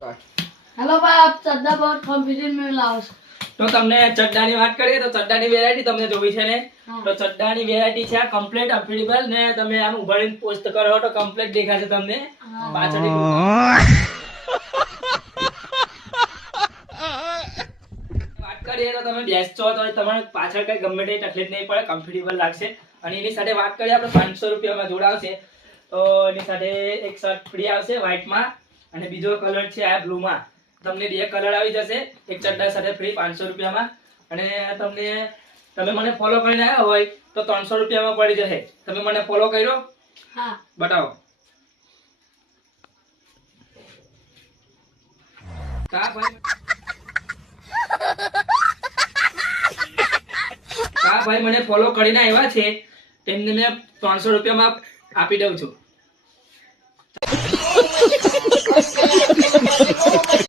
Hello बाप चड्डा बहुत competition में लाओ તો તમને ચડ્ડાની વાત કરીએ તો ચડ્ડાની વેરાયટી તમને જોવી છે ને હા. તો ચડ્ડાની વેરાયટી છે આ કમ્પ્લીટ અફોર્ડેબલ ને તમે આમ ઉભાડીને પોસ્ટ કરો તો કમ્પ્લીટ દેખાશે તમને હા. પાછળથી વાત કરીએ તો તમે બેસશો તો તમારે પાછળ કઈ ગમે તે તકલીફ નહીં પડે કમ્ફર્ટેબલ લાગશે અને એની સાથે વાત કરીએ આપણે 500 રૂપિયામાં જોડાવશે તો એની સાથે એક શર્ટ ફ્રી આવશે વ્હાઈટમાં અને બીજો કલર છે આ બ્લુમાં તમને બે કલર આવી જશે એક ચડ્ડા સાથે ફ્રી 500 રૂપિયામાં અને તમે મને ફોલો કરીને આવ્યા હોય તો 300 રૂપિયામાં પડી જશે તમે મને ફોલો કર્યો हाँ બતાવો કા ભાઈ મને ફોલો કરીને આવ્યા છે તેમને મેં 300 રૂપિયામાં આપી દઉં છું